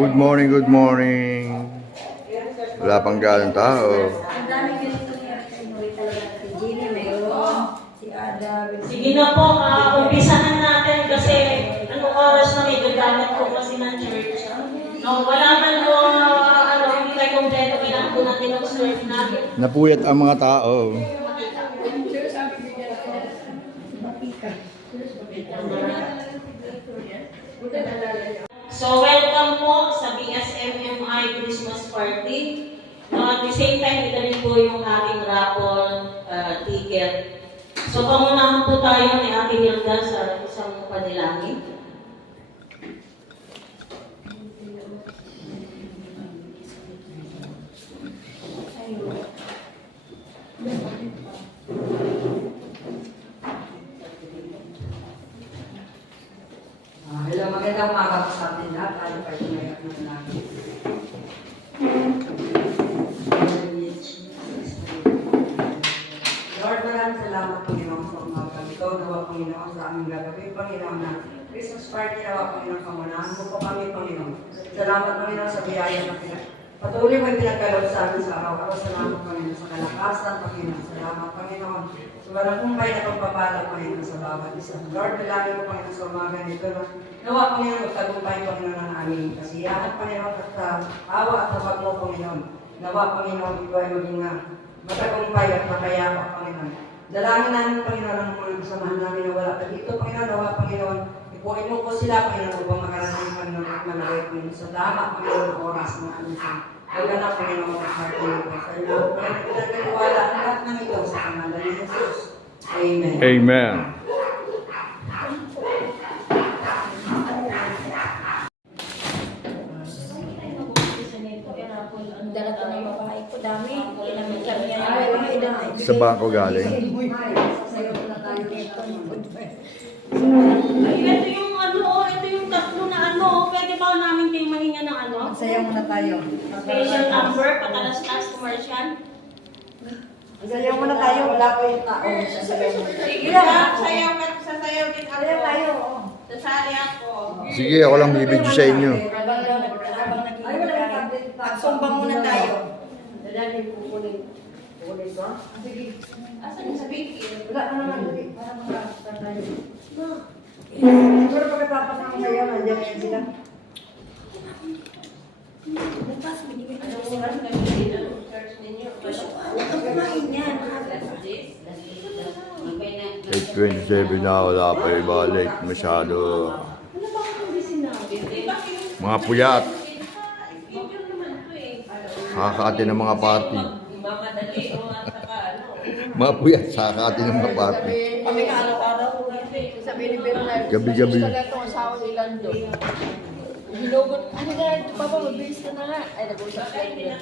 Good morning, good morning. Wala pang galang tao. Ang dami ganito niya. Si Gina, mayroon. Si Ada. Sige na po, umpisahan natin kasi anong oras na may gagamit po kasi ng church. No, wala man po, hindi tayo kompleto, kailangan po natin observe natin. Napuyat ang mga tao. So, welcome po sa BSMMI Christmas Party. At the same time, ito rin po yung aking raffle ticket. So, pamunahan po tayo ni Ate Hilda sa isang panilangin. Hello, magandang umaga po sa atin lahat. Tayo kayo ngayon ng namin. Lord, maraming salamat Panginoon sa umaga. Ikaw nawa Panginoon sa aming gagawin. Panginoon na Christmas party nawa Panginoon kamunahan mo po kami Panginoon. Salamat Panginoon sa biyaya na patuloy mo pinagkaloob sa amin sa araw-araw. Salamat Panginoon sa kalakasan Panginoon. Salamat Panginoon. So, walang kumpay na pagpapala, Panginoon, sa bawat isa. Lord, dalangin mo, Panginoon, sa umaga nito na nawa, Panginoon, magtagumpay, Panginoon, ang aming kasiyahan, Panginoon, at sa awa at habag mo, Panginoon. Nawa, Panginoon, ito ay maging matagumpay at makayapa, Panginoon. Dalangin namin, Panginoon, ang mga kasamahan namin na wala pa dito, Panginoon. Nawa, Panginoon, ipuin mo po sila, Panginoon, upang makarating, Panginoon, at malaway, Panginoon, sa tama, Panginoon, ang oras na ano sa pagganap, Panginoon, at heart mo. Sa iyo, Panginoon, pinagkatiwala ang lahat ng ito sa pangalan ni Jesus. Amen. Amen. Ang dala ko ng babae ko, dami. Inamit kami yan. Ay, mga idamay. Sa bangko galing. Sayo na tayo dito. Ito yung ito yung tatlo na pwede ba namin kayo mahinga ng Sayaw muna tayo. special number, patalas-talas commercial? Sayaw muna tayo. Wala ko yung tao. Sige na, sayaw ka, sasayaw din ako. Sayaw tayo. Sasali ako. Sige, ako lang bibidyo sa inyo. Habang nagkikita. Magsumbang muna tayo. Dadali, kukunin. Kukunin ko? Sige. Asan yung sabihin? Wala ka naman. Para makakita tayo. Siguro pagkatapos ng sayaw, nandiyan yan sila. Bukas, binigyan ka ng oras. Kumain yan. 8:27 na, wala pa ibalik. Masyado. Ano ba kung hindi sinabi? Mga puyat. Video naman ito eh. Kakaatin ng mga party. Mamadali o at saka Mga puyat, kakaatin ng mga party. Kami nga araw-araw, sabi ni Bernard, Gabi-gabi. gusto na itong asawa ni Lando. Hinugot, ano na, Papa, mabilis ka na nga. Ay, nag-usap kayo niya.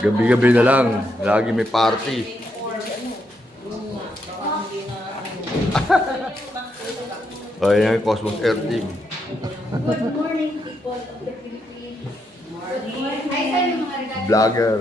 Gabi-gabi na lang. Lagi may party. O, yan yung Cosmos Air Team. Good morning, people of the Philippines. Morning. Ay, saan yung mga regalo? Vlogger.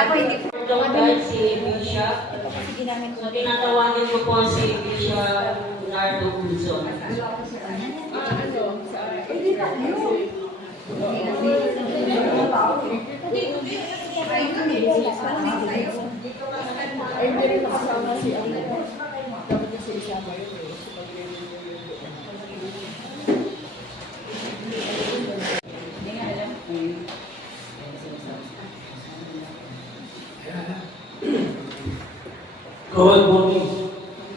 Lord of God, si Bishop. So, tinatawagan ko po si Bishop Nardo Guzon. Ay, hindi rin nakasama si Ano. Dapat kasi isama yun eh. Good morning.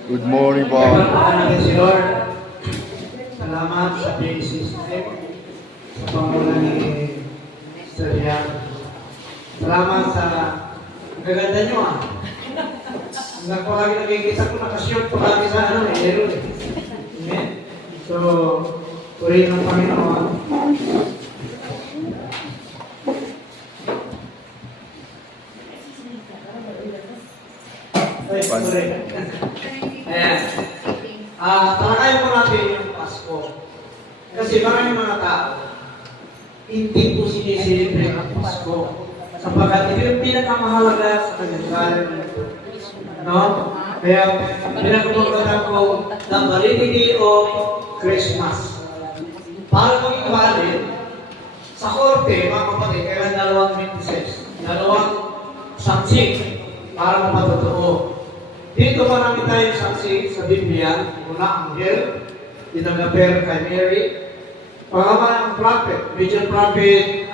Good morning po. Pagpapaan natin si Lord. Salamat sa PAC system, sa pangunan ni Sir Yan. Salamat sa gaganda nyo ah. Palagi nakikita ko nakashoot palagi sa ano eh, hero eh. Amen? So, purihin ng Panginoon. Ay, sorry. Ayan. Talakayin po natin yung Pasko. Kasi maraming mga tao, hindi po sinisilibre ang Pasko. Sapagkat ito yung pinakamahalaga sa kanyang no? Kaya pinagpapagatan ko the validity of Christmas. Para maging valid, sa korte, mga kapatid, kailan dalawang witnesses, dalawang saksi para mapatotoo. Dito marami tayong saksi sa Biblia. Una, anghel, dinagaper kay Mary. Pangalawa, ang prophet, major prophet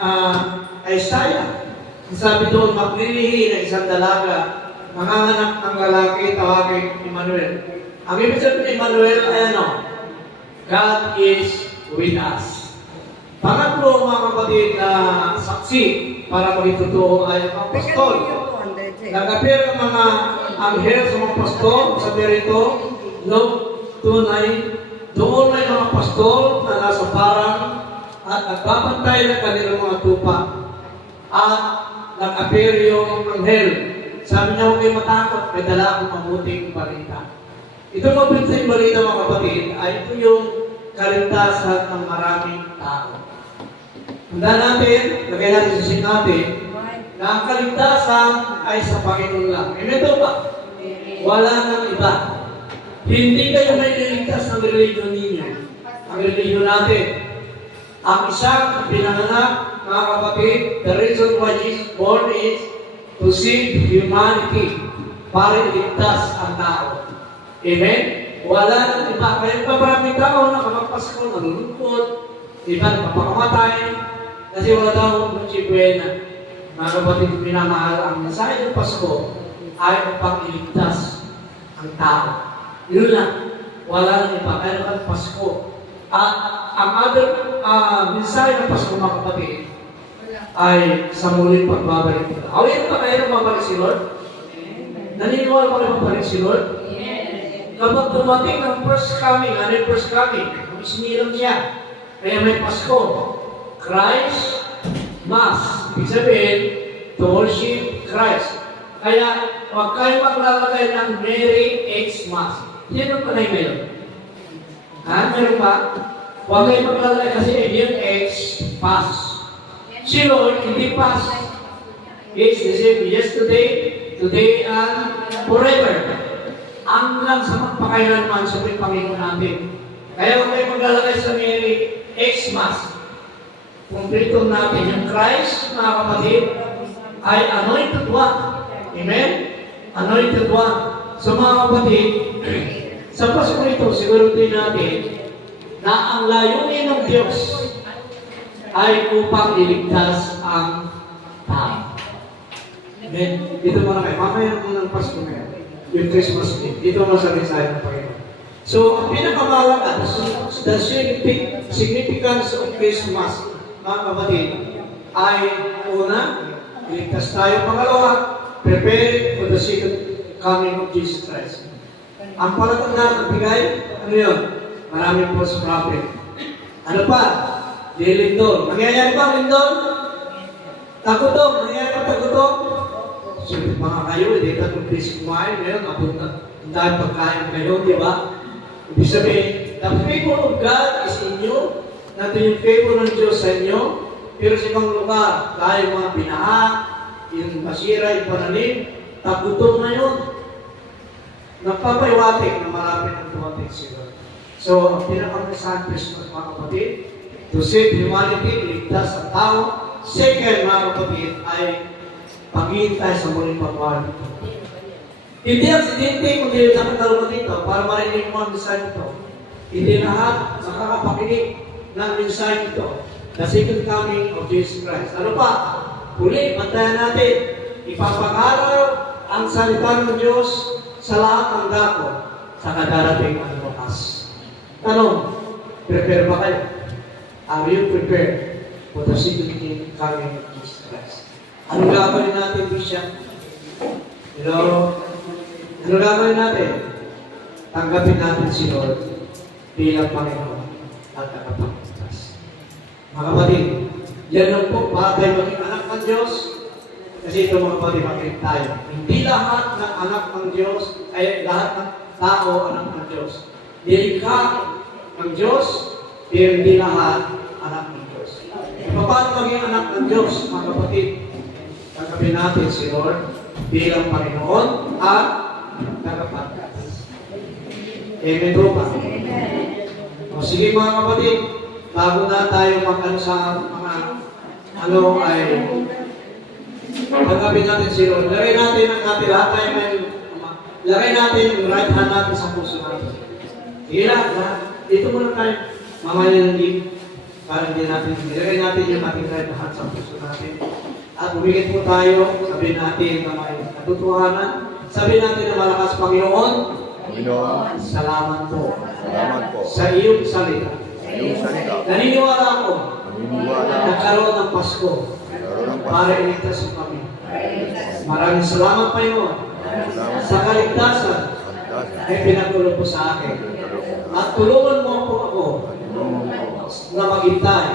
Isaiah. Sabi doon, maglilihi na isang dalaga, nanganganak ng lalaki, tawagin Emmanuel. Ang ibig sabihin ng Emmanuel ay ano? God is with us. Pangatlo, mga kapatid, na saksi para maging totoo ay ang apostol. Nag-appear ang mga anghel sa mga pastol, sabi rito, Luke 2:9, doon may mga pastol na nasa parang at nagbabantay ng kanilang mga tupa. At nag-appear yung anghel. Sabi niya, huwag kayo matakot, may dala akong mabuting balita. Itong mabuting balita, mga kapatid, ay ito yung kaligtasan ng maraming tao. Tanda natin, lagay natin sa sin natin, na ang kaligtasan ay sa Panginoon lang. Amen ba? Wala nang iba. Hindi kayo may niligtas ng religion ninyo. Ang religion natin. Ang isang pinanganak, mga kapatid, the reason why Jesus born is to save humanity, para iligtas ang tao. Amen? Wala nang iba. Kaya pa maraming tao na kapagpasko, nalulungkot, iba napapakamatay, kasi wala daw Noche Buena. Mga kapatid, minamahal ang mensahe ng Pasko ay upang iligtas ang tao. Yun lang. Wala nang iba. Kaya naman Pasko. At ang other mensahe ng Pasko, mga kapatid, ay sa muling pagbabalik nila. Awin pa kayo na mabalik si Lord? Naniniwala pa kayo mabalik si Lord? Kapag dumating ng first coming, ano yung first coming? Isinilang siya. Kaya may Pasko. Christ Mass. Ibig sabihin, to worship Christ. Kaya, huwag kayo maglalagay ng Mary X Mass. Sino pa na yung ngayon? Ha? Meron pa? Huwag kayo maglalagay kasi yung X Pass. Si Lord, hindi pass. It's the same yesterday, today, and forever. Hanggang sa magpakailanman sa Panginoon natin. Kaya huwag kayo maglalagay sa Mary Xmas. Kumplito natin yung Christ, mga kapatid, ay anointed one. Amen? Anointed one. So mga kapatid, sa Pasko ito, siguro din natin na ang layunin ng Diyos ay upang iligtas ang tao. Amen? Dito muna kayo. Mamaya muna ng Pasko ngayon. Yung Christmas Eve. Dito muna sa mensahe ng Panginoon. So, ang pinakamalaga, the significance of Christmas, mga kapatid, ay una, iligtas tayo. Pangalawa, prepare for the second coming of Jesus Christ. Ang palatandaan ng bigay, ano yun? Maraming false prophet. Ano pa? Di lindol. Nangyayari ba lindol? Tagutong. Nangyayari ba tagutong? So, mga kayo, hindi ka kung please kumain. Ngayon, napunta. Ang dahil pagkain kayo, di ba? Ibig sabihin, the favor of God is in you. Natin yung favor ng Diyos sa inyo. Pero sa ibang lugar, tayo mga pinaha, yung masira yung pananim, tagutom na yun. Nagpapaiwating na marami ang dumating sila. So, ang pinakamasahan Christmas mga kapatid, to save humanity, iligtas ang tao. Second mga kapatid ay paghihintay sa muling pagwari. Hindi ang sidente kung hindi sa katalungan dito para marinig mo ang mensahe nito. Hindi lahat nakakapakinig ng mensahe nito. The second coming of Jesus Christ. Ano pa? Huli, bantayan natin. Ipapag-araw ang salita ng Diyos sa lahat ng dako sa kadarating ang wakas. Tanong, prepare ba kayo? Are you prepared for the second coming of Jesus Christ? Ano gagawin natin, Bishop? Hello? Ano gagawin natin? Tanggapin natin si Lord bilang Panginoon at tagapagligtas. Mga kapatid, yan lang po para tayo maging anak ng Diyos. Kasi ito mga kapatid, makinig tayo. Hindi lahat ng anak ng Diyos ay lahat ng tao anak ng Diyos. Nilikha ng Diyos, pero hindi lahat anak ng Diyos. Paano maging anak ng Diyos, mga kapatid? Tanggapin natin si Lord bilang Panginoon at tagapagligtas. Amen po ba? O sige mga kapatid, bago na tayo magkano sa mga ay tanggapin natin si Lord. Lagay natin ang natin lahat tayo ngayon. Lagay natin yung right hand natin sa puso natin. Sige lang, dito muna tayo. Mamaya ng din. Para hindi natin, ilagay natin yung ating right hand sa puso natin. At bumigit po tayo, sabihin natin na may katotohanan. Sabihin natin na malakas Panginoon. Panginoon, Salamat po. salamat po Sa iyong salita. sa iyong salita. Naniniwala ako Naniniwala na karoon ng Pasko karoon ng para iligtas mo kami. Maraming salamat Panginoon Salamat sa kaligtasan sa ligtasan. ay pinagulong po sa akin. At tulungan mo po ako na maghintay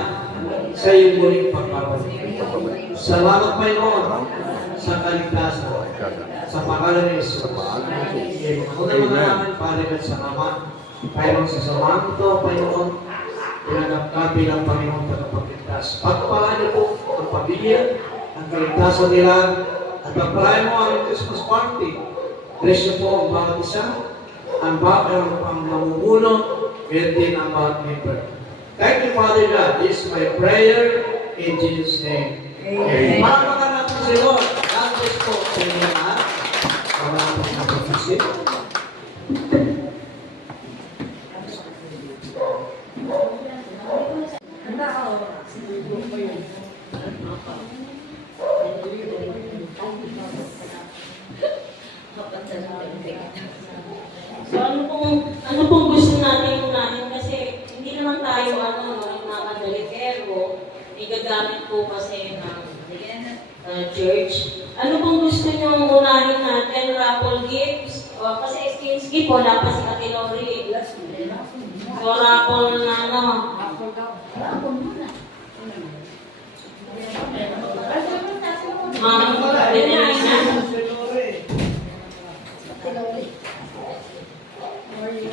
sa iyong muling pagbabalik. Salamat Panginoon sa kaligtasan. Sa pangalan ni Jesus. Ako na mga namin, Padre, at sa Ama. Panginoon, sa samahan ito, Panginoon, pinagap ka bilang Panginoon tagapagligtas. Pagpapalaan niyo po ang pamilya, ang kaligtasan nila, at pagpalaan mo ang Christmas party. Bless niyo po ang bawat isa, ang namumuno, and din ang bawat member. Thank you, Father God. This is my prayer in Jesus' name. Amen. Palakpakan natin si Lord. God bless po sa inyo lahat. Maraming napapasip. So ano pong gusto natin unahin kasi hindi naman tayo nagmamadali pero igagamit po kasi ng church. Ano pong gusto nyo unahin natin? Raffle gifts? Kasi exchange gift, wala pa si Ate Lori. So raffle na dinay na.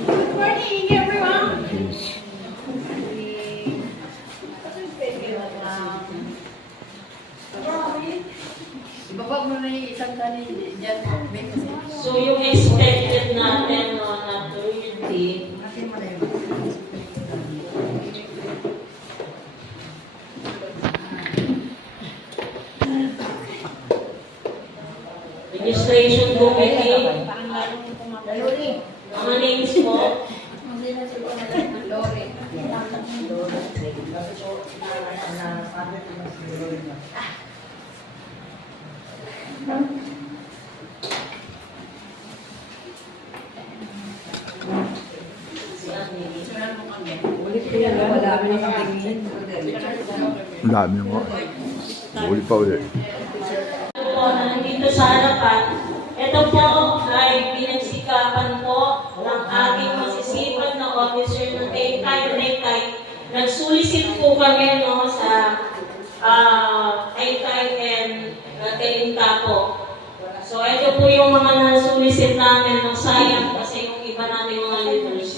Good morning, everyone. Ibaba mo na yung isang tali dyan. So yung expected natin na 30, registration committee, mga names po. Ulit ko yan, wala kami nakatingin. Ang dami mo. Ulit pa ulit. Po, nandito sa harapan, ito po ay pinagsikapan po ng ating masisipag na officer ng Taytay. Nagsulisit po kami sa Taytay and Telinta po. So ito po yung mga nasulisit namin ng sayang kasi yung iba namin mga leaders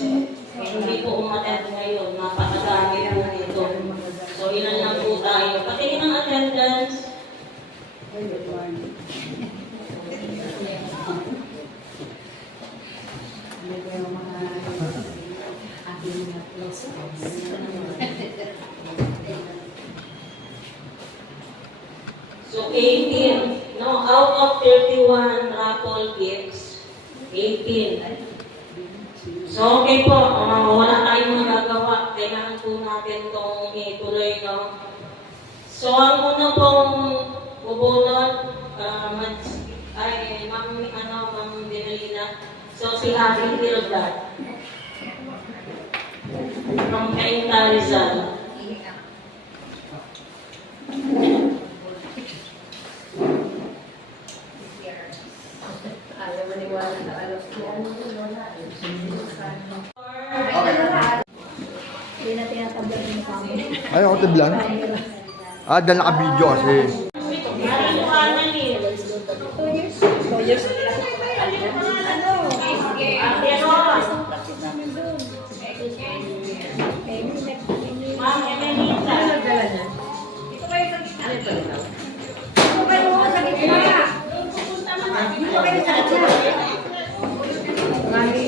hindi po umattend ngayon. Napakadami po dito. So ilan lang po tayo. Patingin ang attendance. So 18, no, out of 31 raffle gifts, 18. So okay po, wala tayong magagawa. Kailangan po natin itong ituloy, no? So ang una pong bubunot, ay Ma'am Dinalina. So si Ate Hilda. From Cainta Rizal. Ayaw maniwala na alam ko. Hindi na tinatabla yung kami. Ay, ako tiblan. Ah, dahil naka-video kasi. Narinuanan niyo. 2 years. 2 years. Ate Ron. Practice namin doon. Ma'am Emelita. Dala niya. Ito kayo sa gitna. Ano pa ito? Ito kayo sa gitna. Ito kayo sa gitna. Mami,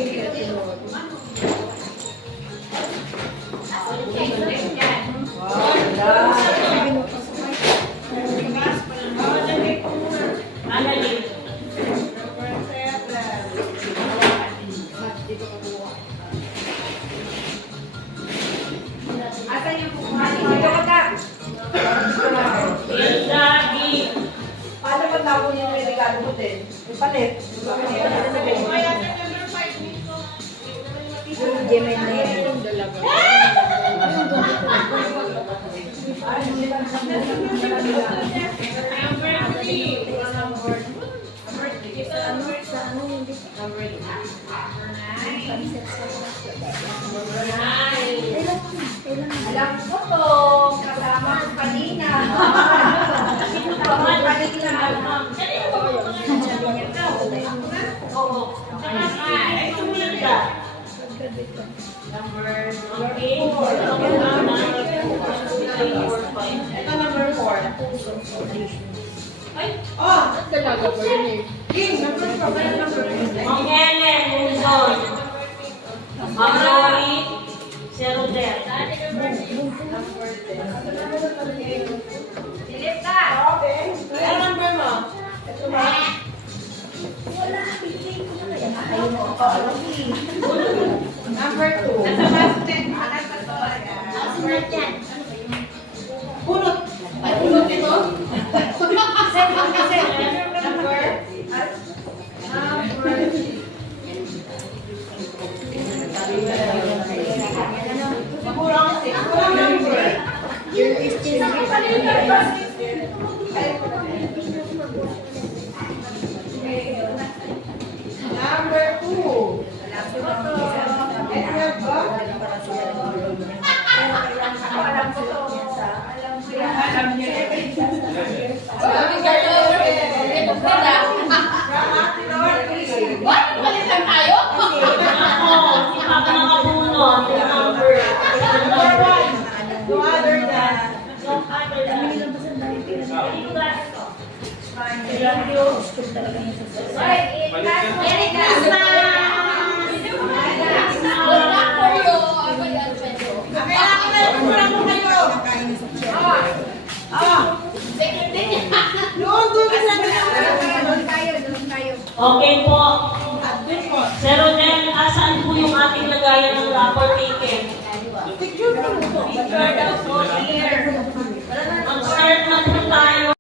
Annalyn. Asan yung kukuha? Ito ka na. Hilda D. Paano ba tapo niya yung regalo mo din? Yung palit. Alam ko to. Kasama ko kanina. Ito number 4. Dalaga pa rin eh. Number 4. Number 4. Ma'am Helen Luzon. Ma'am Rory Ceruder. Silip ka. Ano number mo? Number 2. Nasa basket. Nasa to. Bunot. Bunot ito? Number 2. Alam niyo. What? Balikan tayo? Ako, si Papa nakabunot. Yung number. Number 1. No other than. No other than. Merry Okay po. Sir Rodel, asaan po yung ating lagayan ng rapper ticket? Mag-start na po tayo.